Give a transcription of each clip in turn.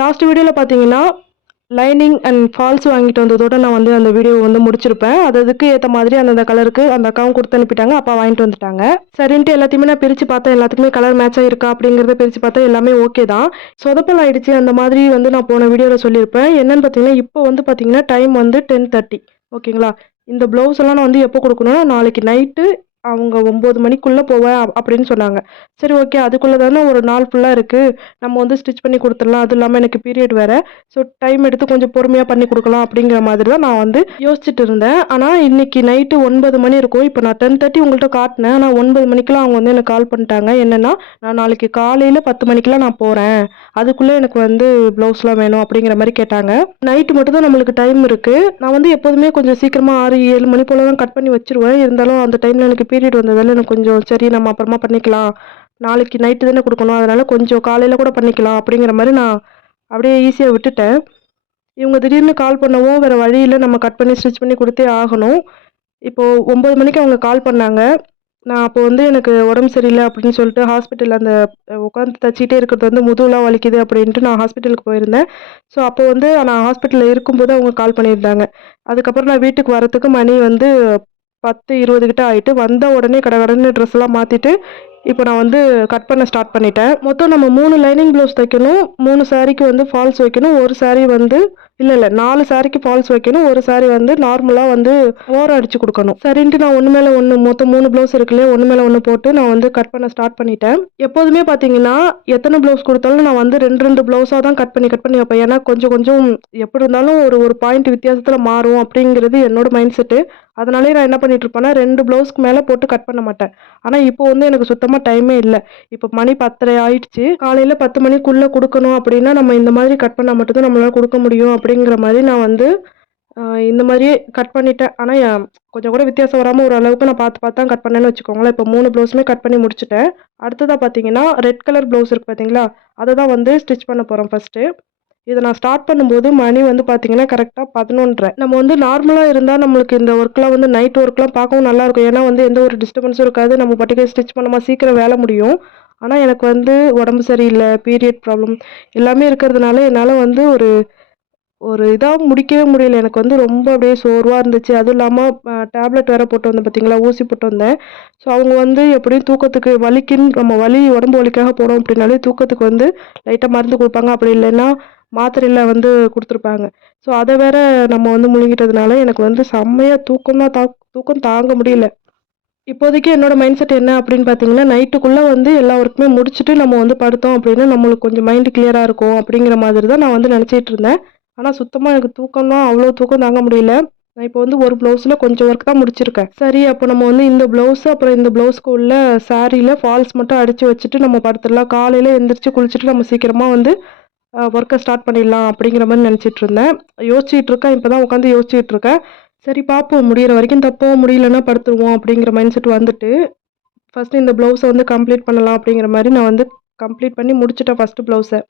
Last வீடியோவில் பார்த்தீங்கன்னா lining and falls வாங்கிட்டு வந்ததோட நான் வந்து அந்த வீடியோ வந்து முடிச்சிருப்பேன். அது அதுக்கு ஏற்ற மாதிரி அந்தந்த கலருக்கு அந்த அக்காவும் கொடுத்து அனுப்பிட்டாங்க. அப்பா வாங்கிட்டு வந்துட்டாங்க. சரின்ட்டு எல்லாத்தையுமே நான் பிரித்து பார்த்தேன். எல்லாத்துக்குமே கலர் மேட்ச் ஆகிருக்கா அப்படிங்கிறத பிரித்து பார்த்தா எல்லாமே ஓகே தான். சொதப்பல் ஆயிடுச்சு. அந்த மாதிரி வந்து நான் போன வீடியோவில் சொல்லியிருப்பேன். என்னன்னு பார்த்தீங்கன்னா இப்போ வந்து பார்த்தீங்கன்னா டைம் வந்து டென் தேர்ட்டி ஓகேங்களா இந்த ப்ளவுஸ் எல்லாம் நான் வந்து எப்போ கொடுக்கணும்னா நாளைக்கு நைட்டு அவங்க ஒம்பது மணிக்குள்ளே போவேன் அப்படின்னு சொன்னாங்க. சரி ஓகே அதுக்குள்ளே தானே ஒரு நாள் ஃபுல்லாக இருக்குது நம்ம வந்து ஸ்டிச் பண்ணி கொடுத்துடலாம். அது இல்லாமல் எனக்கு பீரியட் வேறு. ஸோ டைம் எடுத்து கொஞ்சம் பொறுமையாக பண்ணி கொடுக்கலாம் அப்படிங்கிற மாதிரி தான் நான் வந்து யோசிச்சுட்டு இருந்தேன். ஆனால் இன்னைக்கு நைட்டு ஒன்பது மணி இருக்கும். இப்போ நான் டென் தேர்ட்டி உங்கள்கிட்ட காட்டினேன். ஆனால் ஒன்பது மணிக்கெலாம் அவங்க வந்து எனக்கு கால் பண்ணிட்டாங்க. என்னென்னா நான் நாளைக்கு காலையில் பத்து மணிக்கெலாம் நான் போகிறேன் அதுக்குள்ளே எனக்கு வந்து ப்ளவுஸ்லாம் வேணும் அப்படிங்கிற மாதிரி கேட்டாங்க. நைட்டு மட்டும் தான் நம்மளுக்கு டைம் இருக்குது நான் வந்து எப்போதுமே கொஞ்சம் சீக்கிரமாக ஆறு ஏழு மணி போல தான் கட் பண்ணி வச்சுருவேன். இருந்தாலும் அந்த டைமில் எனக்கு பீரியட் வந்ததால எனக்கு கொஞ்சம் சரி நம்ம அப்புறமா பண்ணிக்கலாம். நாளைக்கு நைட்டு தானே கொடுக்கணும். அதனால் கொஞ்சம் காலையில் கூட பண்ணிக்கலாம் அப்படிங்கிற மாதிரி நான் அப்படியே ஈஸியாக விட்டுட்டேன். இவங்க திடீர்னு கால் பண்ணவும் வேறு வழியில் நம்ம கட் பண்ணி ஸ்டிச் பண்ணி கொடுத்தே ஆகணும். இப்போது ஒம்பது மணிக்கு அவங்க கால் பண்ணாங்க. நான் அப்போ வந்து எனக்கு உடம்பு சரியில்லை அப்படின்னு சொல்லிட்டு ஹாஸ்பிட்டலில் அந்த உட்காந்து தச்சிக்கிட்டே இருக்கிறது வந்து முதுகுலாம் வலிக்குது அப்படின்ட்டு நான் ஹாஸ்பிட்டலுக்கு போயிருந்தேன். ஸோ அப்போ வந்து நான் ஹாஸ்பிட்டலில் இருக்கும்போது அவங்க கால் பண்ணியிருந்தாங்க. அதுக்கப்புறம் நான் வீட்டுக்கு வரத்துக்கு மணி வந்து பத்து இருபது கிட்ட ஆகிட்டு வந்த உடனே கடை கடன்னு ட்ரெஸ்லாம் மாற்றிட்டு இப்போ நான் வந்து கட் பண்ண ஸ்டார்ட் பண்ணிட்டேன். மொத்தம் நம்ம மூணு லைனிங் ப்ளவுஸ் தைக்கணும் மூணு சாரீக்கு வந்து ஃபால்ஸ் வைக்கணும் ஒரு சாரீ வந்து இல்லை இல்லை. நாலு சாரிக்கு ஃபால்ஸ் வைக்கணும். ஒரு சாரி வந்து நார்மலாக வந்து ஓரம் அடிச்சு கொடுக்கணும். சரின்ட்டு நான் ஒன்று மேலே ஒன்று மொத்தம் மூணு ப்ளவுஸ் இருக்குல்லையே? ஒன்று மேலே ஒன்று போட்டு நான் வந்து கட் பண்ண ஸ்டார்ட் பண்ணிட்டேன். எப்போதுமே பார்த்தீங்கன்னா எத்தனை ப்ளவுஸ் கொடுத்தாலும் நான் வந்து ரெண்டு ரெண்டு ப்ளவுஸாக தான் கட் பண்ணி கட் பண்ணி வைப்பேன். ஏன்னா கொஞ்சம் கொஞ்சம் எப்படி இருந்தாலும் ஒரு ஒரு பாயிண்ட் வித்தியாசத்தில் மாறும் அப்படிங்கிறது என்னோட மைண்ட் செட்டு அதனாலே நான் என்ன பண்ணிட்டு இருப்பேன்னா ரெண்டு ப்ளவுஸ்க்கு மேலே போட்டு கட் பண்ண மாட்டேன். ஆனால் இப்போ வந்து எனக்கு சுத்தமாக டைமே இல்லை. இப்போ மணி பத்தரை ஆயிடுச்சு. காலையில் பத்து மணிக்குள்ளே கொடுக்கணும் அப்படின்னா நம்ம இந்த மாதிரி கட் பண்ணால் மட்டும்தான் நம்மளால் கொடுக்க முடியும் அப்படிங்கிற மாதிரி நான் வந்து இந்த மாதிரியே கட் பண்ணிட்டேன். ஆனால் கொஞ்சம் கூட வித்தியாசம் வராமல் ஓரளவுக்கு நான் பார்த்து பார்த்து தான் கட் பண்ணேன்னு வச்சுக்கோங்களேன். இப்போ மூணு ப்ளவுஸுமே கட் பண்ணி முடிச்சிட்டேன். அடுத்ததாக பார்த்தீங்கன்னா ரெட் கலர் ப்ளவுஸ் இருக்குது பார்த்தீங்களா அதை தான் வந்து ஸ்டிச் பண்ண போகிறோம் ஃபஸ்ட்டு இதை நான் ஸ்டார்ட் பண்ணும்போது மணி வந்து பார்த்தீங்கன்னா கரெக்டாக பதினொன்றரை. நம்ம வந்து நார்மலாக இருந்தால் நம்மளுக்கு இந்த ஒர்க்லாம் வந்து நைட் ஒர்க்லாம் பார்க்கவும் நல்லாயிருக்கும் ஏன்னா வந்து எந்த ஒரு டிஸ்டர்பன்ஸும் இருக்காது. நம்ம பாட்டுக்கு ஸ்டிச் பண்ணாமல் சீக்கிரம் வேலை முடியும். ஆனால் எனக்கு வந்து உடம்பு சரியில்லை பீரியட் ப்ராப்ளம் எல்லாமே இருக்கிறதுனால என்னால் வந்து ஒரு ஒரு இதாக முடிக்கவே முடியல. எனக்கு வந்து ரொம்ப அப்படியே சோர்வாக இருந்துச்சு. அதுவும் இல்லாமல் டேப்லெட் வேறு போட்டு வந்தேன் பார்த்தீங்களா ஊசி போட்டு வந்தேன். ஸோ அவங்க வந்து எப்படியும் தூக்கத்துக்கு வலிக்குன்னு நம்ம வலி உடம்பு வலிக்காக போனோம் அப்படின்னாலே தூக்கத்துக்கு வந்து லைட்டாக மருந்து கொடுப்பாங்க. அப்படி இல்லைன்னா மாத்திரையில் வந்து கொடுத்துருப்பாங்க. ஸோ அதை வேற நம்ம வந்து முழுங்கிட்டதுனால எனக்கு வந்து செம்மையாக தூக்கம் தான் தா தூக்கம் தாங்க முடியல. இப்போதைக்கு என்னோட மைண்ட் செட் என்ன அப்படின்னு பார்த்தீங்கன்னா நைட்டுக்குள்ளே வந்து எல்லா ஒர்க்குமே முடிச்சுட்டு நம்ம வந்து படுத்தோம் அப்படின்னா நம்மளுக்கு கொஞ்சம் மைண்டு கிளியராக இருக்கும் அப்படிங்கிற மாதிரி தான் நான் வந்து நினச்சிட்டு இருந்தேன். ஆனால் சுத்தமாக எனக்கு தூக்கம்னா அவ்வளோ தூக்கம் தாங்க முடியல. நான் இப்போ வந்து ஒரு ப்ளவுஸில் கொஞ்சம் ஒர்க் தான் முடிச்சிருக்கேன். சரி அப்போ நம்ம வந்து இந்த ப்ளவுஸ் அப்புறம் இந்த ப்ளவுஸ்க்கு உள்ள சாரியில் ஃபால்ஸ் மட்டும் அடித்து வச்சுட்டு நம்ம படுத்துடலாம். காலையில் எந்திரிச்சு குளிச்சுட்டு நம்ம சீக்கிரமாக வந்து ஒர்க்கை ஸ்டார்ட் பண்ணிடலாம் அப்படிங்கிற மாதிரி நினச்சிட்டு இருந்தேன். யோசிச்சுட்டு இருக்கேன். இப்போ தான் உட்காந்து யோசிச்சுட்டு இருக்கேன். சரி பார்ப்போம் முடியிற வரைக்கும் தப்போம் முடியலன்னா படுத்துருவோம் அப்படிங்கிற மைண்ட் செட் வந்துட்டு ஃபஸ்ட்டு இந்த ப்ளவுஸை வந்து கம்ப்ளீட் பண்ணலாம் அப்படிங்கிற மாதிரி நான் வந்து கம்ப்ளீட் பண்ணி முடிச்சிட்டேன் ஃபஸ்ட்டு ப்ளவுஸை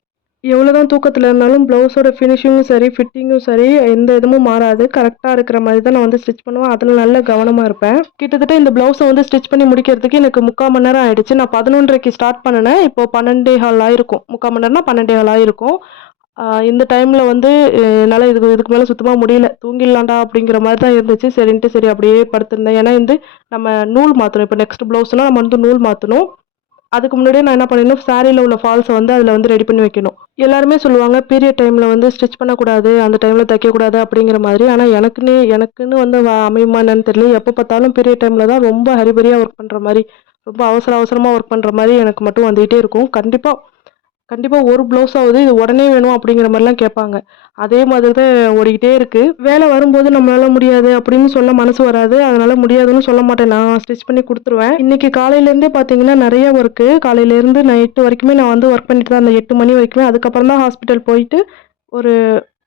எவ்வளோ தான் தூக்கத்தில் இருந்தாலும் ப்ளவுஸோட ஃபினிஷிங்கும் சரி ஃபிட்டிங்கும் சரி எந்த இதுவும் மாறாது. கரெக்டாக இருக்கிற மாதிரி தான் நான் வந்து ஸ்டிச் பண்ணுவேன். அதில் நல்ல கவனமாக இருப்பேன். கிட்டத்தட்ட இந்த ப்ளவுஸை வந்து ஸ்டிச் பண்ணி முடிக்கிறதுக்கு எனக்கு முக்கால் மணி நேரம் ஆயிடுச்சு. நான் பதினொன்றரைக்கு ஸ்டார்ட் பண்ணினேன். இப்போ பன்னெண்டே ஹால் ஆயிருக்கும். முக்கால் மணி நேரம்னா பன்னெண்டே ஹால் ஆயிருக்கும். இந்த டைமில் வந்து என்னால் இதுக்கு இதுக்கு மேலே சுத்தமாக முடியல. தூங்கிடலாண்டா அப்படிங்கிற மாதிரி தான் இருந்துச்சு. சரின்ட்டு சரி அப்படியே படுத்திருந்தேன். ஏன்னா வந்து நம்ம நூல் மாற்றணும் இப்போ நெக்ஸ்ட் ப்ளவுஸ்னால் நம்ம வந்து நூல் மாற்றணும் அதுக்கு முன்னாடியே நான் என்ன பண்ணிடணும்? சாரியில் உள்ள ஃபால்ஸை வந்து அதில் வந்து ரெடி பண்ணி வைக்கணும். எல்லாருமே சொல்லுவாங்க பீரியட் டைமில் வந்து ஸ்டிச் பண்ணக்கூடாது அந்த டைமில் தைக்கக்கூடாது அப்படிங்கிற மாதிரி. ஆனால் எனக்குன்னு எனக்குன்னு வந்து வ- அமையுமா என்னன்னு தெரியல. எப்போ பார்த்தாலும் பீரியட் டைமில் தான் ரொம்ப ஹரிபரியாக ஒர்க் பண்ணுற மாதிரி ரொம்ப அவசர அவசரமாக ஒர்க் பண்ணுற மாதிரி எனக்கு மட்டும் வந்துகிட்டே இருக்கும். கண்டிப்பாக கண்டிப்பாக ஒரு ப்ளவுஸ் ஆகுது இது உடனே வேணும் அப்படிங்கிற மாதிரிலாம் கேட்பாங்க. அதே மாதிரி தான் ஓடிக்கிட்டே இருக்குது வேலை வரும்போது நம்மளால் முடியாது அப்படின்னு சொல்ல மனசு வராது. அதனால் முடியாதுன்னு சொல்ல மாட்டேன். நான் ஸ்டிச் பண்ணி கொடுத்துருவேன். இன்றைக்கி காலையிலேருந்தே பார்த்தீங்கன்னா நிறைய ஒர்க்கு காலையிலேருந்து நைட்டு வரைக்குமே நான் வந்து ஒர்க் பண்ணிட்டு தான் அந்த எட்டு மணி வரைக்குமே. அதுக்கப்புறம் தான் ஹாஸ்பிட்டல் போயிட்டு ஒரு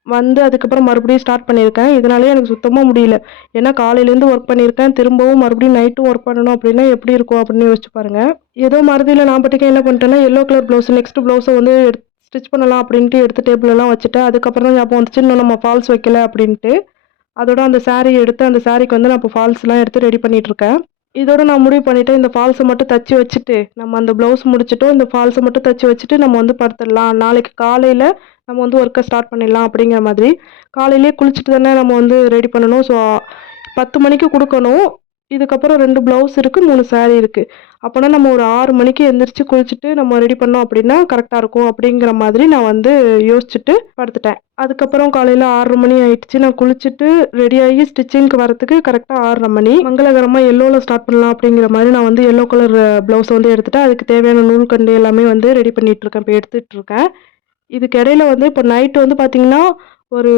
வந்து அதுக்கப்புறம் மறுபடியும் ஸ்டார்ட் பண்ணியிருக்கேன். இதனாலே எனக்கு சுத்தமாக முடியல. ஏன்னா காலையிலேருந்து ஒர்க் பண்ணியிருக்கேன். திரும்பவும் மறுபடியும் நைட்டும் ஒர்க் பண்ணணும் அப்படின்னா எப்படி இருக்கும் அப்படின்னு யோசிச்சு பாருங்கள் ஏதோ மறுதியில் நான் பட்டுக்கு என்ன பண்ணிட்டேன்னா எல்லோ கலர் ப்ளவுஸ் நெக்ஸ்ட் ப்ளவுஸை வந்து ஸ்டிச் பண்ணலாம் அப்படின்ட்டு எடுத்து டேபிளெல்லாம் வச்சுட்டு அதுக்கப்புறம் தான் ஞாபகம் வந்துச்சு இன்னும் நம்ம ஃபால்ஸ் வைக்கல அப்படின்ட்டு. அதோட அந்த சாரீ எடுத்து அந்த சாரீக்கு வந்து நான் இப்போ ஃபால்ஸ்லாம் எடுத்து ரெடி பண்ணிகிட்ருக்கேன் இருக்கேன். இதோட நான் முடிவு பண்ணிவிட்டு இந்த ஃபால்ஸை மட்டும் தச்சு வச்சுட்டு நம்ம அந்த ப்ளவுஸ் முடிச்சுட்டோம். இந்த ஃபால்ஸை மட்டும் தச்சு வச்சுட்டு நம்ம வந்து படுத்துடலாம். நாளைக்கு காலையில் நம்ம வந்து ஒர்க்கை ஸ்டார்ட் பண்ணிடலாம் அப்படிங்கிற மாதிரி. காலையிலேயே குளிச்சுட்டு தானே நம்ம வந்து ரெடி பண்ணணும். ஸோ பத்து மணிக்கு கொடுக்கணும். இதுக்கப்புறம் ரெண்டு ப்ளவுஸ் இருக்குது மூணு சேரீ இருக்குது அப்போனா நம்ம ஒரு ஆறு மணிக்கு எந்திரிச்சு குளிச்சுட்டு நம்ம ரெடி பண்ணோம் அப்படின்னா கரெக்டாக இருக்கும் அப்படிங்கிற மாதிரி நான் வந்து யோசிச்சுட்டு படுத்துட்டேன். அதுக்கப்புறம் காலையில் ஆறரை மணி ஆயிடுச்சு. நான் குளிச்சுட்டு ரெடியாகி ஸ்டிச்சிங்க்கு வரத்துக்கு கரெக்டாக ஆறரை மணி. மங்களகரமாக எல்லோவில் ஸ்டார்ட் பண்ணலாம் அப்படிங்கிற மாதிரி நான் வந்து எல்லோ கலர் ப்ளவுஸ் வந்து எடுத்துகிட்டு அதுக்கு தேவையான நூல் கண்டு எல்லாமே வந்து ரெடி பண்ணிகிட்ருக்கேன் இப்போ எடுத்துகிட்ருக்கேன் இதுக்கிடையில இதுக்கு வந்து இப்போ நைட்டு வந்து பார்த்தீங்கன்னா ஒரு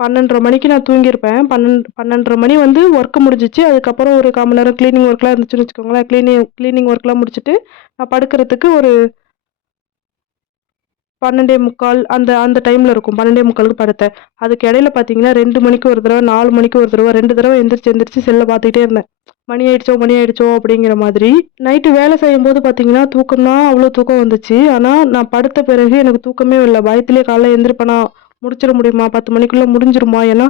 பன்னெண்டரை மணிக்கு நான் தூங்கியிருப்பேன். பன்னெண்டு பன்னெண்டரை மணி வந்து ஒர்க்கு முடிஞ்சிச்சு. அதுக்கப்புறம் ஒரு கால் மணி நேரம் க்ளீனிங் ஒர்க்லாம் இருந்துச்சுன்னு வச்சுக்கோங்களேன். க்ளீனிங் க்ளீனிங் ஒர்க்லாம் முடிச்சுட்டு நான் படுக்கிறதுக்கு ஒரு பன்னெண்டே முக்கால் அந்த அந்த டைமில் இருக்கும். பன்னெண்டே முக்காலுக்கு படுத்தேன். அதுக்கு இடையில பார்த்தீங்கன்னா ரெண்டு மணிக்கு ஒரு தடவை நாலு மணிக்கு ஒரு தடவை ரெண்டு தடவை எந்திரிச்சு எந்திரிச்சு செல்லை பார்த்துக்கிட்டே இருந்தேன். மணி ஆயிடுச்சோ மணி ஆயிடுச்சோ அப்படிங்கிற மாதிரி. நைட்டு வேலை செய்யும்போது பார்த்தீங்கன்னா தூக்கம் தான் அவ்வளோ தூக்கம் வந்துச்சு. ஆனால் நான் படுத்த பிறகு எனக்கு தூக்கமே இல்லை பயத்திலே காலைல எழுந்திருப்பேனா முடிச்சிட முடியுமா? பத்து மணிக்குள்ளே முடிஞ்சிருமா? ஏன்னா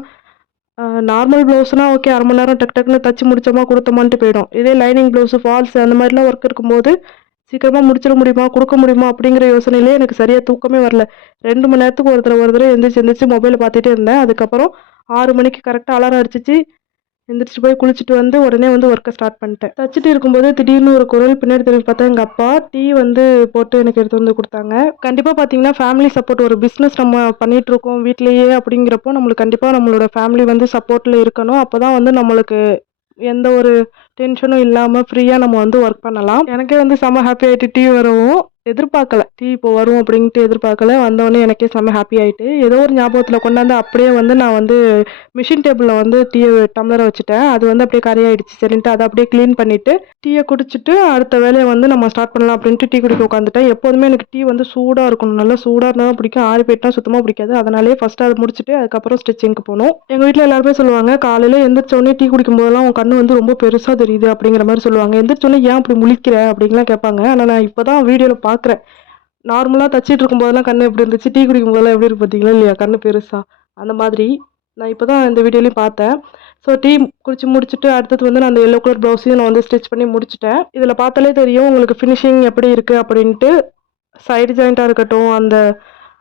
நார்மல் ப்ளவுஸ்னால் ஓகே அரை மணி நேரம் டக் டக்குன்னு தச்சு முடிச்சோமா கொடுத்தோமான்ட்டு போயிடும். இதே லைனிங் ப்ளவுஸு ஃபால்ஸ் அந்த மாதிரிலாம் ஒர்க் இருக்கும்போது சீக்கிரமாக முடிச்சிட முடியுமா கொடுக்க முடியுமா அப்படிங்கிற யோசனையிலே எனக்கு சரியாக தூக்கமே வரல. ரெண்டு மணி நேரத்துக்கு ஒரு தடவை ஒரு தடவை எந்திரிச்சு எந்திரிச்சு மொபைலை பார்த்துட்டே இருந்தேன். அதுக்கப்புறம் ஆறு மணிக்கு கரெக்டாக அலாரம் அடிச்சிச்சு. எந்திரிச்சு போய் குளிச்சுட்டு வந்து உடனே வந்து ஒர்க்கை ஸ்டார்ட் பண்ணிட்டேன். தச்சுட்டு இருக்கும்போது திடீர்னு ஒரு குரல் பின்னாடி திரும்பி பார்த்தா எங்கள் அப்பா டீ வந்து போட்டு எனக்கு எடுத்து வந்து கொடுத்தாங்க. கண்டிப்பாக பார்த்தீங்கன்னா ஃபேமிலி சப்போர்ட் ஒரு பிஸ்னஸ் நம்ம பண்ணிட்டு இருக்கோம் வீட்லேயே அப்படிங்கிறப்போ நம்மளுக்கு கண்டிப்பாக நம்மளோட ஃபேமிலி வந்து சப்போர்ட்டில் இருக்கணும். அப்போ தான் வந்து நம்மளுக்கு எந்த ஒரு டென்ஷனும் இல்லாமல் ஃப்ரீயாக நம்ம வந்து ஒர்க் பண்ணலாம். எனக்கே வந்து செம்ம ஹாப்பி ஆகிட்டு டீ வரவும். எதிர்பார்க்கல. டீ இப்போ வரும் அப்படின்ட்டு எதிர்பார்க்கல. வந்தவொடனே எனக்கே செம்ம ஹாப்பி ஆகிட்டு ஏதோ ஒரு ஞாபகத்தில் கொண்டாந்து அப்படியே வந்து நான் வந்து மிஷின் டேபிளில் வந்து டீயை டம்ளரை வச்சுட்டேன். அது வந்து அப்படியே கரையாயிடுச்சு. சரின்ட்டு அதை அப்படியே க்ளீன் பண்ணிவிட்டு டீயை குடிச்சிட்டு அடுத்த வேலையை வந்து நம்ம ஸ்டார்ட் பண்ணலாம் அப்படின்ட்டு டீ குடிக்க உட்காந்துட்டேன் எப்போதுமே எனக்கு டீ வந்து சூடாக இருக்கணும். நல்லா சூடாக இருந்தால் தான் பிடிக்கும். ஆறி போயிட்டா சுத்தமாக பிடிக்காது. அதனாலே ஃபஸ்ட்டு அதை முடிச்சுட்டு அதுக்கப்புறம் ஸ்டிச்சிங்க்கு போகணும். எங்கள் வீட்டில் எல்லாருமே சொல்லுவாங்க காலையில் எந்திரிச்சோடனே டீ குடிக்கும் போதெல்லாம் உன் கண்ணு வந்து ரொம்ப பெருசாக தெரியுது அப்படிங்கிற மாதிரி சொல்லுவாங்க. எந்திரிச்சோடனே ஏன் அப்படி முழிக்கிற? அப்படின்லாம் கேட்பாங்க. ஆனால் நான் இப்போ தான் வீடியோவில் பார்க்குறேன். நார்மலாக தச்சிட்டு இருக்கும்போதெல்லாம் கண்ணு எப்படி இருந்துச்சு? டீ குடிக்கும் போதெல்லாம் எப்படி இருக்கு பார்த்தீங்களா இல்லையா? கண்ணு பெருசாக அந்த மாதிரி. நான் இப்போ தான் இந்த வீடியோலையும் பார்த்தேன். ஸோ டீ குடிச்சு முடிச்சுட்டு அடுத்தது வந்து நான் அந்த எல்லோ கலர் ப்ளவுஸையும் நான் வந்து ஸ்டிச் பண்ணி முடிச்சிட்டேன். இதில் பார்த்தாலே தெரியும் உங்களுக்கு ஃபினிஷிங் எப்படி இருக்குது அப்படின்ட்டு. சைடு ஜாயிண்ட்டாக இருக்கட்டும் அந்த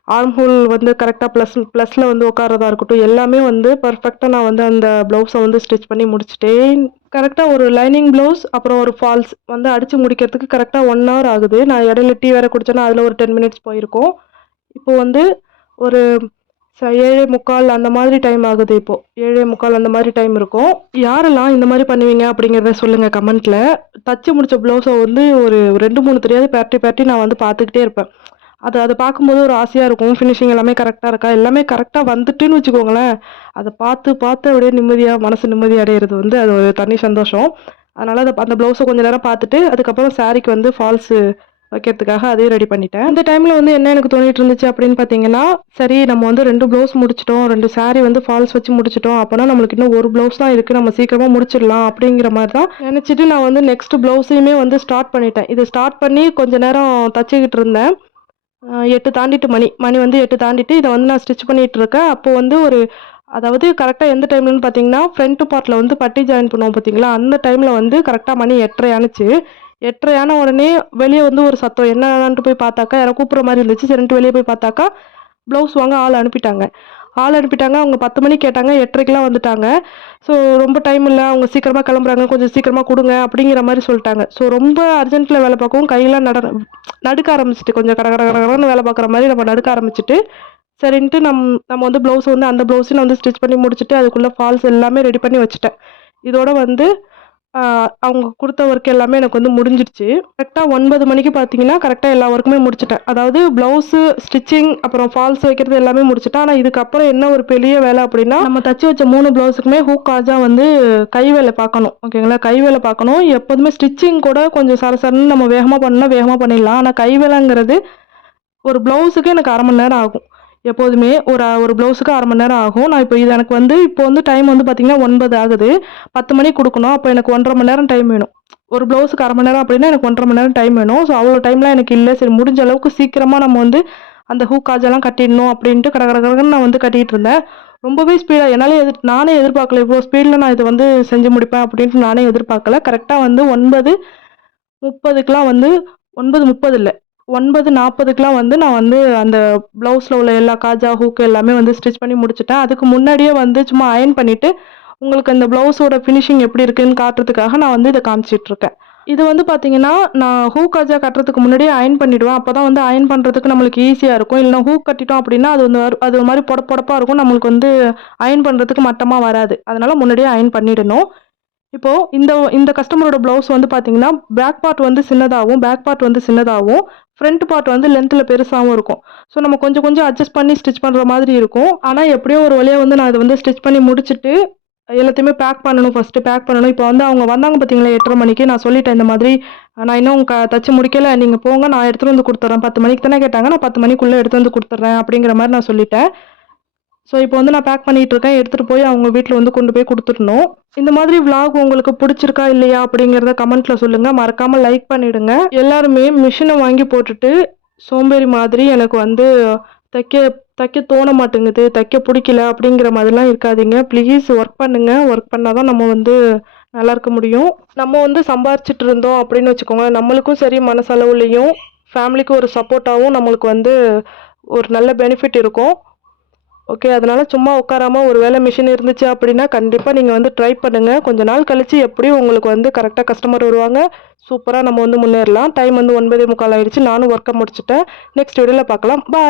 ஆர்ம் ஹோல் வந்து கரெக்டாக ப்ளஸ் ப்ளஸில் வந்து உட்காரதா இருக்கட்டும் எல்லாமே வந்து பர்ஃபெக்டாக நான் வந்து அந்த ப்ளவுஸை வந்து ஸ்டிச் பண்ணி முடிச்சிட்டேன். கரெக்டாக ஒரு லைனிங் ப்ளவுஸ் அப்புறம் ஒரு ஃபால்ஸ் வந்து அடித்து முடிக்கிறதுக்கு கரெக்டாக ஒன் ஹவர் ஆகுது. நான் இடையில டீ வேறு குடித்தேன்னா அதில் ஒரு டென் மினிட்ஸ் போயிருக்கும். இப்போது வந்து ஒரு ச ஏழே முக்கால் அந்த மாதிரி டைம் ஆகுது இப்போ. ஏழே முக்கால் அந்த மாதிரி டைம் இருக்கும். யாரெல்லாம் இந்த மாதிரி பண்ணுவீங்க அப்படிங்கிறத சொல்லுங்கள் கமெண்ட்டில் தச்சு முடித்த ப்ளவுஸை வந்து ஒரு ரெண்டு மூணு தெரியாது பேரட்டி பேரட்டி நான் வந்து பார்த்துக்கிட்டே இருப்பேன். அது அதை பார்க்கும்போது ஒரு ஆசையாக இருக்கும். ஃபினிஷிங் எல்லாமே கரெக்டாக இருக்கா? எல்லாமே கரெக்டாக வந்துட்டுன்னு வச்சுக்கோங்களேன். அதை பார்த்து பார்த்து அப்படியே நிம்மதியாக மனசு நிம்மதி அடையிறது வந்து அது ஒரு தனி சந்தோஷம். அதனால் அதை அந்த ப்ளவுஸை கொஞ்சம் நேரம் பார்த்துட்டு அதுக்கப்புறம் சாரீக்கு வந்து ஃபால்ஸு வைக்கிறதுக்காக அதையும் ரெடி பண்ணிட்டேன். அந்த டைமில் வந்து என்ன எனக்கு தோணிட்டு இருந்துச்சு அப்படின்னு பார்த்தீங்கன்னா சரி நம்ம வந்து ரெண்டு ப்ளவுஸ் முடிச்சிட்டோம். ரெண்டு சாரீ வந்து ஃபால்ஸ் வச்சு முடிச்சிட்டோம். அப்போனா நம்மளுக்கு இன்னும் ஒரு ப்ளவுஸ் தான் இருக்குது நம்ம சீக்கிரமாக முடிச்சிடலாம் அப்படிங்கிற மாதிரி தான் நினச்சிட்டு நான் வந்து நெக்ஸ்ட் ப்ளவுஸையுமே வந்து ஸ்டார்ட் பண்ணிட்டேன். இது ஸ்டார்ட் பண்ணி கொஞ்ச நேரம் தச்சுக்கிட்டு இருந்தேன். எட்டு தாண்டிட்டு மணி. மணி வந்து எட்டு தாண்டிட்டு இதை வந்து நான் ஸ்டிச் பண்ணிகிட்டு இருக்கேன் அப்போது வந்து ஒரு அதாவது கரெக்டாக எந்த டைம்லன்னு பார்த்தீங்கன்னா ஃப்ரண்ட் பார்ட்டில் வந்து பட்டி ஜாயின் பண்ணுவோம் பார்த்தீங்களா? அந்த டைமில் வந்து கரெக்டாக மணி எட்டரை ஆனுச்சு. உடனே வெளியே வந்து ஒரு சத்தம் என்னன்ட்டு போய் பார்த்தாக்கா? யாரோ கூப்பிட்ற மாதிரி இருந்துச்சு. சரின்ட்டு வெளியே போய் பார்த்தாக்கா ப்ளவுஸ் வாங்க ஆள் அனுப்பிட்டாங்க. ஆள் அனுப்பிட்டாங்க. அவங்க பத்து மணிக்கு கேட்டாங்க. எட்டரைக்கெலாம் வந்துட்டாங்க. ஸோ ரொம்ப டைம் இல்லை. அவங்க சீக்கிரமாக கிளம்புறாங்க. கொஞ்சம் சீக்கிரமாக கொடுங்க அப்படிங்கிற மாதிரி சொல்லிட்டாங்க. ஸோ ரொம்ப அர்ஜென்ட்டில் வேலை பார்க்கவும் கையெல்லாம் நட நடுக்க ஆரம்பிச்சிட்டு கொஞ்சம் கட கட கடன்னு வேலை பார்க்குற மாதிரி நம்ம நடுக்க ஆரம்பிச்சிட்டு சரின்ட்டு நம் நம்ம வந்து ப்ளவுஸ் வந்து அந்த ப்ளவுஸையும் நான் வந்து ஸ்டிச் பண்ணி முடிச்சுட்டு அதுக்குள்ளே ஃபால்ஸ் எல்லாமே ரெடி பண்ணி வச்சுட்டேன். இதோட வந்து அவங்க கொடுத்த ஒர்க் எல்லாமே எனக்கு வந்து முடிஞ்சிடுச்சு. கரெக்டாக ஒன்பது மணிக்கு பார்த்தீங்கன்னா கரெக்டாக எல்லா ஒர்க்குமே முடிச்சிட்டேன். அதாவது ப்ளவுஸு ஸ்டிச்சிங் அப்புறம் ஃபால்ஸ் வைக்கிறது எல்லாமே முடிச்சிட்டேன். ஆனால் இதுக்கப்புறம் என்ன ஒரு பெரிய வேலை அப்படின்னா நம்ம தச்சு வச்ச மூணு ப்ளவுஸுக்குமே ஹூக்காஜாக வந்து கை வேலை பார்க்கணும். ஓகேங்களா கை வேலை பார்க்கணும். எப்போதுமே ஸ்டிச்சிங் கூட கொஞ்சம் சரசரன்னு நம்ம வேகமாக பண்ணால் வேகமாக பண்ணிடலாம். ஆனால் கை வேலைங்கிறது ஒரு ப்ளவுஸுக்கு எனக்கு அரை மணி நேரம் ஆகும். எப்போதுமே ஒரு ஒரு ப்ளவுஸுக்கு அரை மணி நேரம் ஆகும். நான் இப்போ இது எனக்கு வந்து இப்போ வந்து டைம் வந்து பார்த்தீங்கன்னா ஒன்பது ஆகுது. பத்து மணிக்கு கொடுக்கணும். அப்போ எனக்கு ஒன்றரை மணி நேரம் டைம் வேணும். ஒரு ப்ளவுஸுக்கு அரை மணி நேரம் அப்படின்னா எனக்கு ஒன்றரை மணி நேரம் டைம் வேணும். ஸோ அவ்வளோ டைம்லாம் எனக்கு இல்லை. சரி முடிஞ்ச அளவுக்கு சீக்கிரமாக நம்ம வந்து அந்த ஹூ காஜெல்லாம் கட்டிடணும் அப்படின்ட்டு கட கடகடகன்னு நான் வந்து கட்டிகிட்டு இருந்தேன். ரொம்பவே ஸ்பீடாக என்னால் எதிர் நானே எதிர்பார்க்கல. இவ்வளோ ஸ்பீடில் நான் இதை வந்து செஞ்சு முடிப்பேன் அப்படின்ட்டு நானே எதிர்பார்க்கல. கரெக்டாக வந்து ஒன்பது முப்பதுக்கெலாம் வந்து ஒன்பது முப்பது இல்லை. ஒன்பது நாற்பதுக்குலாம் வந்து நான் வந்து அந்த ப்ளவுஸில் உள்ள எல்லா காஜா ஹூக்கு எல்லாமே வந்து ஸ்டிச் பண்ணி முடிச்சிட்டேன். அதுக்கு முன்னாடியே வந்து சும்மா அயன் பண்ணிவிட்டு உங்களுக்கு அந்த ப்ளவுஸோட ஃபினிஷிங் எப்படி இருக்குன்னு காட்டுறதுக்காக நான் வந்து இதை காமிச்சிட்ருக்கேன் இது வந்து பார்த்தீங்கன்னா நான் ஹூ காஜா கட்டுறதுக்கு முன்னாடியே அயன் பண்ணிவிடுவேன் அப்போ தான் வந்து அயன் பண்ணுறதுக்கு நம்மளுக்கு ஈஸியாக இருக்கும். இல்லைனா ஹூக் கட்டிட்டோம் அப்படின்னா அது வந்து வரு- அது ஒரு மாதிரி பொட பொடப்பாக இருக்கும். நம்மளுக்கு வந்து அயன் பண்ணுறதுக்கு மட்டமாக வராது. அதனால் முன்னாடியே அயன் பண்ணிடணும். இப்போது இந்த இந்த கஸ்டமரோட ப்ளவுஸ் வந்து பார்த்தீங்கன்னா பேக் பார்ட் வந்து சின்னதாகவும் பேக் பார்ட் வந்து சின்னதாகவும் ஃப்ரண்ட் பார்ட் வந்து லென்த்தில் பெருசாகவும் இருக்கும். ஸோ நம்ம கொஞ்சம் கொஞ்சம் அட்ஜஸ்ட் பண்ணி ஸ்டிச் பண்ணுற மாதிரி இருக்கும். ஆனால் எப்படியோ ஒரு வழியாக வந்து நான் அதை வந்து ஸ்டிச் பண்ணி முடிச்சுட்டு எல்லாத்தையுமே பேக் பண்ணணும் ஃபஸ்ட்டு பேக் பண்ணணும். இப்போ வந்து அவங்க வந்தாங்க பார்த்தீங்களா எட்டரை மணிக்கு? நான் சொல்லிட்டேன் இந்த மாதிரி நான் இன்னும் க தச்சு முடிக்கலை. நீங்கள் போங்க. நான் எடுத்துகிட்டு வந்து கொடுத்துட்றேன். பத்து மணிக்கு தானே கேட்டாங்க. நான் பத்து மணிக்குள்ளே எடுத்து வந்து கொடுத்துட்றேன். அப்படிங்கிற மாதிரி நான் சொல்லிட்டேன். ஸோ இப்போ வந்து நான் பேக் பண்ணிகிட்டு இருக்கேன் எடுத்துகிட்டு போய் அவங்க வீட்டில் வந்து கொண்டு போய் கொடுத்துடணும். இந்த மாதிரி vlog உங்களுக்கு பிடிச்சிருக்கா இல்லையா அப்படிங்கிறத கமெண்ட்டில் சொல்லுங்கள் மறக்காமல் லைக் பண்ணிவிடுங்க எல்லாருமே மிஷினை வாங்கி போட்டுட்டு சோம்பேறி மாதிரி எனக்கு வந்து தைக்க தைக்க தோண மாட்டேங்குது. தைக்க பிடிக்கல அப்படிங்கிற மாதிரிலாம் இருக்காதீங்க. ப்ளீஸ் ஒர்க் பண்ணுங்கள் ஒர்க் பண்ணால் தான் நம்ம வந்து நல்லா இருக்க முடியும். நம்ம வந்து சம்பாரிச்சிட்டு இருந்தோம் அப்படின்னு வச்சுக்கோங்க. நம்மளுக்கும் சரி மனசளவுலேயும் ஃபேமிலிக்கு ஒரு சப்போர்ட்டாகவும் நம்மளுக்கு வந்து ஒரு நல்ல பெனிஃபிட் இருக்கும். ஓகே அதனால் சும்மா உட்காராம ஒரு வேளை மிஷின் இருந்துச்சு அப்படின்னா கண்டிப்பாக நீங்கள் வந்து ட்ரை பண்ணுங்கள் கொஞ்ச நாள் கழித்து எப்படியும் உங்களுக்கு வந்து கரெக்டாக கஸ்டமர் வருவாங்க சூப்பராக நம்ம வந்து முன்னேறலாம். டைம் வந்து ஒன்பதே முக்கால் ஆயிடுச்சு. நானும் ஒர்க்கை முடிச்சுட்டேன். நெக்ஸ்ட் வீடியோவில் பார்க்கலாம். பாய்